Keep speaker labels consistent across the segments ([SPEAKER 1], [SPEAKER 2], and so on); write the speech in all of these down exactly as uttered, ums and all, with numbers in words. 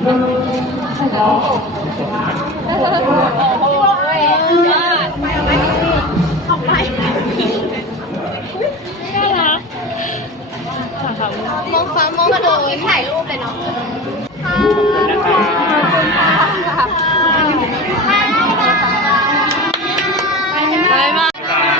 [SPEAKER 1] โอ้โหยอดไปเอาไหมออกไปน่ารักมองฟ้ามองมาดูถ่ายรูปเลยเนาะค่ะขอบคุณค่ะบายบาย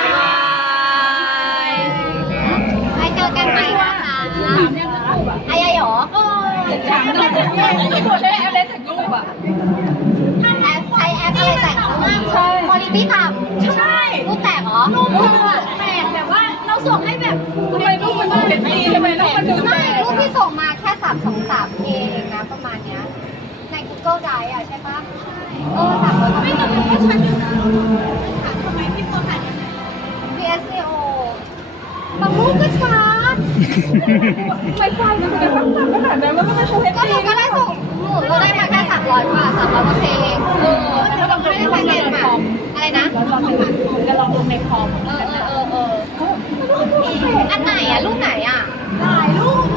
[SPEAKER 1] ไปเจอกันใหม่นะคะอายายหรอเออถามหน่อยไม่ควรใช้แอปเล่นแต่งรูปอ่ะแอปใช้แอปอะไรแต่งรูปใช่พอลิตี้ทำใช่รูปแตกเหรอรูปแตกแต่ว่าเราส่งให้แบบทำไมรูปมันเห็นดีทำไมรูปมันดูไม่รูปที่ส่งมาแค่สามสองสามเองนะประมาณเนี้ยใน Google Drive อ่ะใช่ปะเออถามว่าไม่แต่มันก็ชัดอยู่นะถามทำไมพี่โฟถ่ายยังไง พี เอส ซี โอ บางรูปก็ชัดไม่ใช่นะแต่ตั้งแต่ขนาดนั้นมันก็ไม่ใช่ก็หนูก็ได้ส่งหนูก็ได้มาแค่สามร้อยกว่าสามร้อยกว่าเพลงเออแล้วเราไม่ได้ไปเรียนมาอะไรนะจะลองลงในคอมเออเออเออเอออันไหนอ่ะรูปไหนอ่ะหลายรูป